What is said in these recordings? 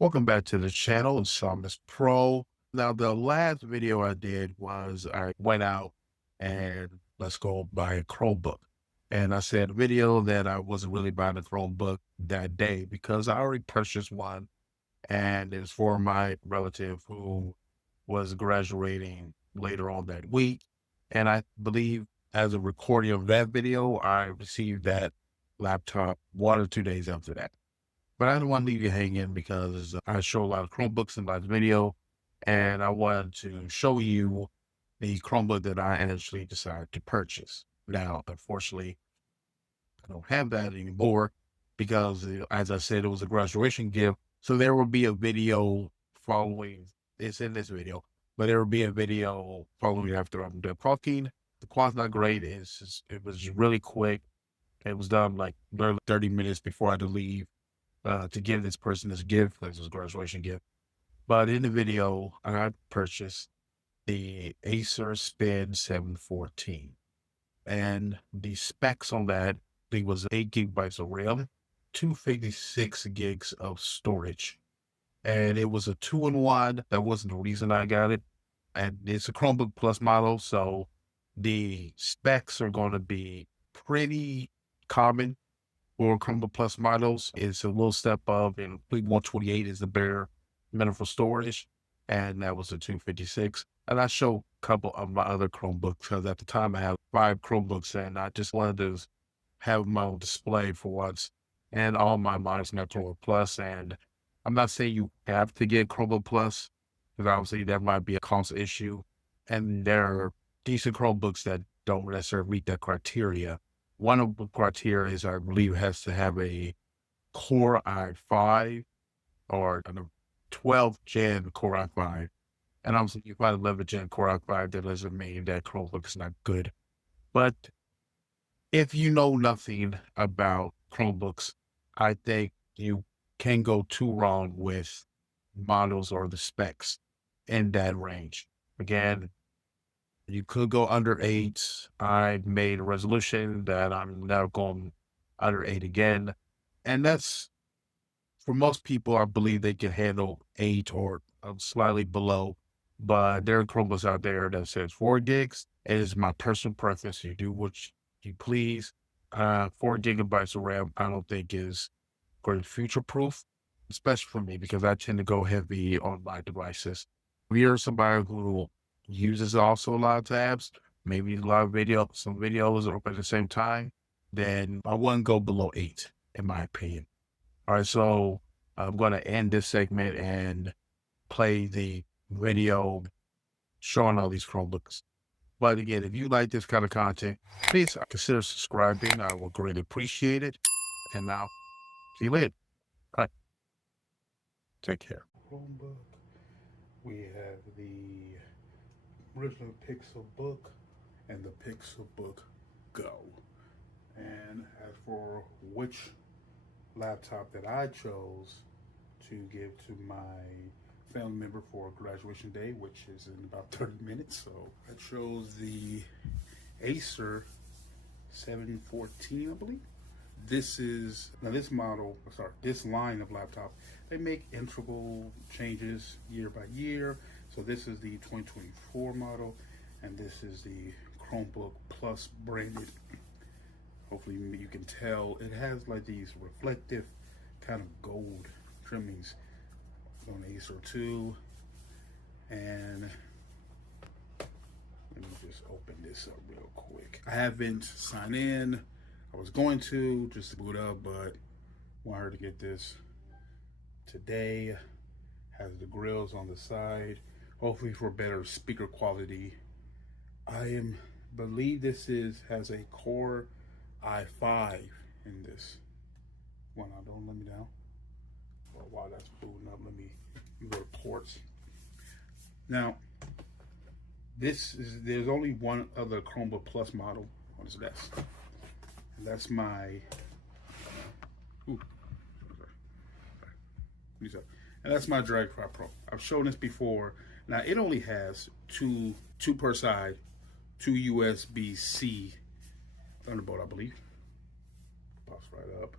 Welcome back to the channel. It's Miss Pro. Now, the last video I did was I went out and let's go buy a Chromebook. And I said video that I wasn't really buying a Chromebook that day because I already purchased one and it's for my relative who was graduating later on that week. And I believe as a recording of that video, I received that laptop 1 or 2 days after that. But I didn't want to leave you hanging because I show a lot of Chromebooks in my video, and I wanted to show you the Chromebook that I actually decided to purchase. Now, unfortunately, I don't have that anymore because, as I said, it was a graduation gift. So there will be a video following. It's in this video, but there will be a video following after I'm done talking. The quality's not great. It was really quick. It was done like literally 30 minutes before I had to leave to give this person this gift, like this graduation gift. But in the video, I purchased the Acer Spin 714. And the specs on that, it was 8 GB of RAM, 256 gigs of storage. And it was a 2-in-1. That wasn't the reason I got it. And it's a Chromebook Plus model, so the specs are going to be pretty common for Chromebook Plus models. It's a little step up, and 128 is the bare minimum for storage, and that was a 256. And I show a couple of my other Chromebooks because at the time I had 5 Chromebooks, and I just wanted to have my own display for once. And all my models now Chromebook Plus, and I'm not saying you have to get Chromebook Plus because obviously that might be a cost issue, and there are decent Chromebooks that don't necessarily meet that criteria. One of the criteria is, I believe, has to have a Core i5 or a 12th gen Core i5. And obviously, if you find 11th gen Core i5, that doesn't mean that Chromebook is not good. But if you know nothing about Chromebooks, I think you can go too wrong with models or the specs in that range. Again, you could go under 8. I made a resolution that I'm now going under 8 again. And that's, for most people, I believe they can handle 8 or slightly below. But there are Chromebooks out there that says 4 gigs. It is my personal preference. You do what you please. 4 GB of RAM, I don't think is great future proof, especially for me, because I tend to go heavy on my devices. If you're somebody who uses also a lot of tabs, maybe a lot of some videos are open at the same time, then I wouldn't go below 8, in my opinion. All right, so I'm going to end this segment and play the video showing all these Chromebooks. But again, if you like this kind of content, please consider subscribing. I will greatly appreciate it. And now, see you later. All right, take care. Chromebook. We have the original Pixelbook and the Pixelbook Go. And as for which laptop that I chose to give to my family member for graduation day, which is in about 30 minutes, so I chose the Acer 714, I believe. This model, sorry, this line of laptop, they make integral changes year by year. So this is the 2024 model, and this is the Chromebook Plus branded. Hopefully you can tell it has like these reflective kind of gold trimmings on the Acer 2. And let me just open this up real quick. I haven't signed in. I was going to just boot up, but want her to get this today. Has the grills on the side, hopefully for better speaker quality. I believe this has a Core i5 in this one. Now don't let me down. Well, while that's booting up, let me go to ports. Now, there's only one other Chromebook Plus model on this desk. And that's my and that's my Dragonfly Pro. I've shown this before. Now it only has two per side, 2 USB-C Thunderbolt, I believe. Pops right up.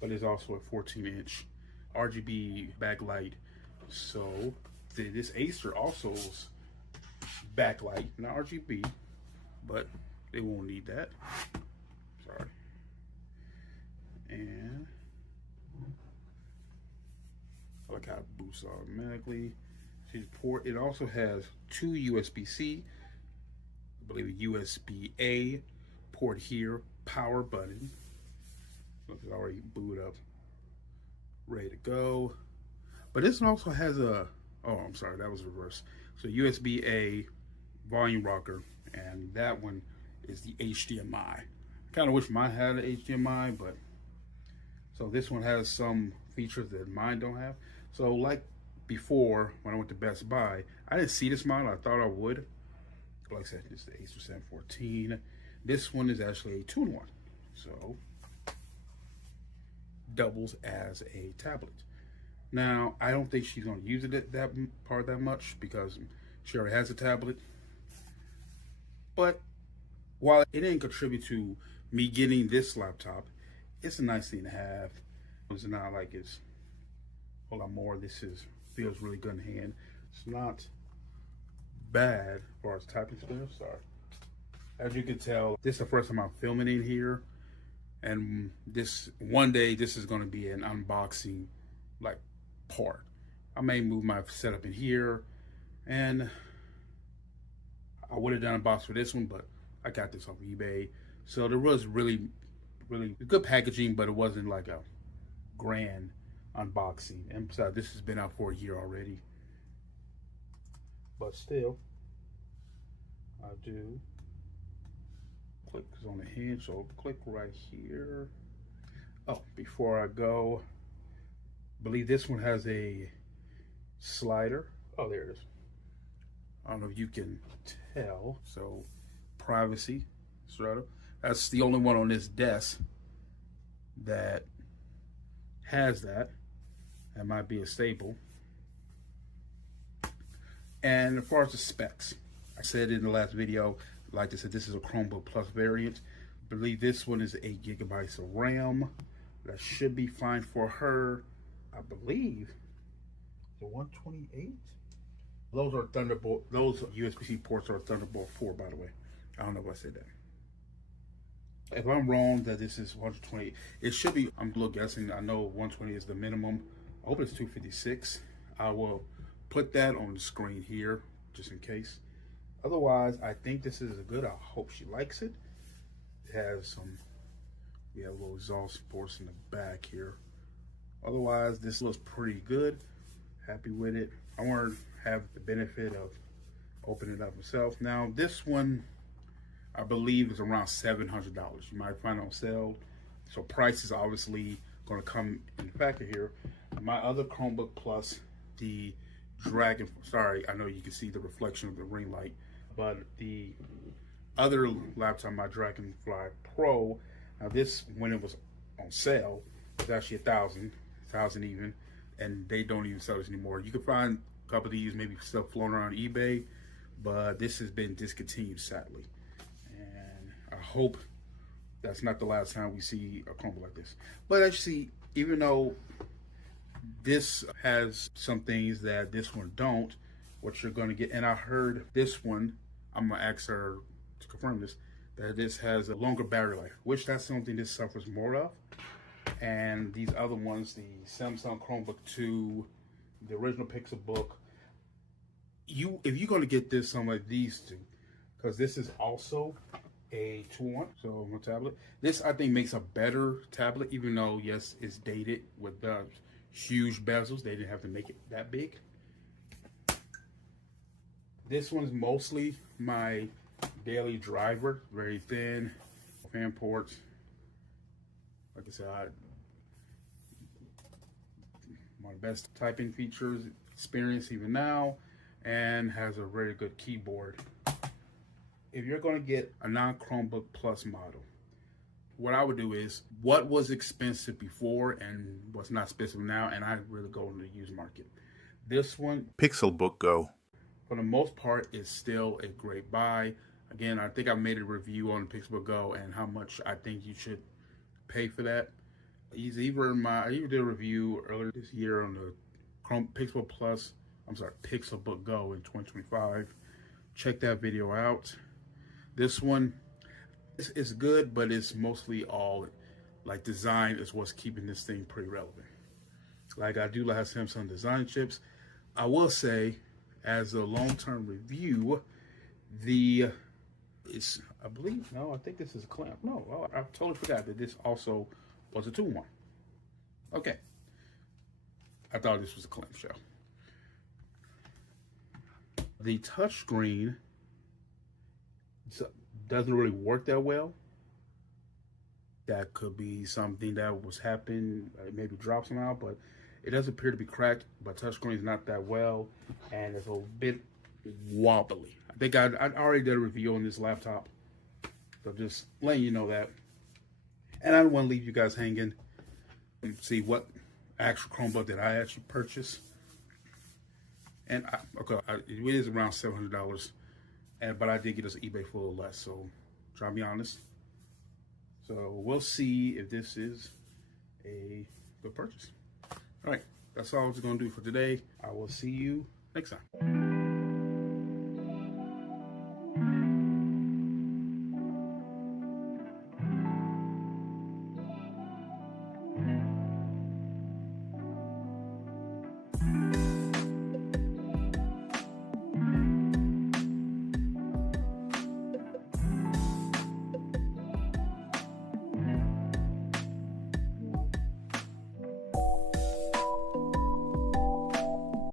but it's also a 14-inch RGB backlight. So this Acer also's backlight, not RGB, but they won't need that. Sorry. And I like how it boosts automatically. See the port. It also has two USB-C, I believe a USB-A port here, power button. So it's already booted up, ready to go. But this one also has a, oh, I'm sorry, that was reverse. So USB-A volume rocker, and that one is the HDMI. I kind of wish mine had an HDMI, but so this one has some features that mine don't have. So like before, when I went to Best Buy, I didn't see this model. I thought I would. Like I said, it's the Acer 714. This one is actually a 2-in-1, so doubles as a tablet. Now, I don't think she's going to use it that part that much because she already has a tablet. But while it didn't contribute to me getting this laptop, it's a nice thing to have. It's not like it's a whole lot more. Feels really good in hand. It's not bad as far as typing speed. Sorry. As you can tell, this is the first time I'm filming in here, and one day this is going to be an unboxing like part. I may move my setup in here, and I would have done a box for this one, but I got this off eBay. So there was really good packaging, but it wasn't like a grand unboxing. And besides, this has been out for a year already. But still, I do click on the hinge, so click right here. Oh, before I go, I believe this one has a slider. Oh, there it is. I don't know if you can tell. So privacy slider. That's the only one on this desk that has that. That might be a staple. And as far as the specs, I said in the last video, like I said, this is a Chromebook Plus variant. I believe this one is 8 gigabytes of RAM. That should be fine for her. I believe the 128. Those are Thunderbolt. Those USB-C ports are Thunderbolt 4, by the way. I don't know if I said that. If I'm wrong that this is 120, it should be. I'm a little guessing. I know 120 is the minimum. I hope it's 256. I will put that on the screen here just in case. Otherwise, I think this is good. I hope she likes it. It has some, we have little exhaust ports in the back here. Otherwise, this looks pretty good. Happy with it. I want to have the benefit of opening it up myself. Now, this one, I believe, is around $700. You might find it on sale. So price is obviously going to come in the factor here. My other Chromebook Plus, the sorry, I know you can see the reflection of the ring light, but the other laptop, my Dragonfly Pro, now this, when it was on sale, was actually $1,000 even, and they don't even sell this anymore. You can find a couple of these maybe still floating around eBay, but this has been discontinued, sadly. And I hope that's not the last time we see a Chromebook like this. But actually, even though this has some things that this one don't, what you're going to get, and I heard this one, I'm going to ask her to confirm this, that this has a longer battery life, which that's something this suffers more of. And these other ones, the Samsung Chromebook 2, the original Pixelbook, if you're going to get this, some like these two, because this is also a 2-in-1, so my tablet. This, I think, makes a better tablet, even though, yes, it's dated with the huge bezels. They didn't have to make it that big. This one's mostly my daily driver, very thin, fan ports. Like I said, my best typing features experience even now, and has a very good keyboard. If you're going to get a non-Chromebook Plus model, what I would do is what was expensive before and what's not expensive now, and I really go into the used market. This one, Pixelbook Go, for the most part, is still a great buy. Again, I think I made a review on Pixelbook Go and how much I think you should pay for that. He's I even did a review earlier this year on the Pixelbook Go in 2025. Check that video out. This one is good, but it's mostly all like design is what's keeping this thing pretty relevant. Like I do have some design chips. I will say, as a long-term review, I think this is a clamp. No, I totally forgot that this also was a 2-in-1. Okay. I thought this was a clamshell. The touchscreen doesn't really work that well. That could be something that was happening, maybe dropped somehow, but it does appear to be cracked. But touchscreen is not that well, and it's a bit wobbly. I think I already did a review on this laptop, so just letting you know that. And I don't want to leave you guys hanging and see what actual Chromebook that I actually purchased. And it is around $700, but I did get this on eBay for a little less. So try to be honest. So we'll see if this is a good purchase. All right, that's all I was going to do for today. I will see you next time.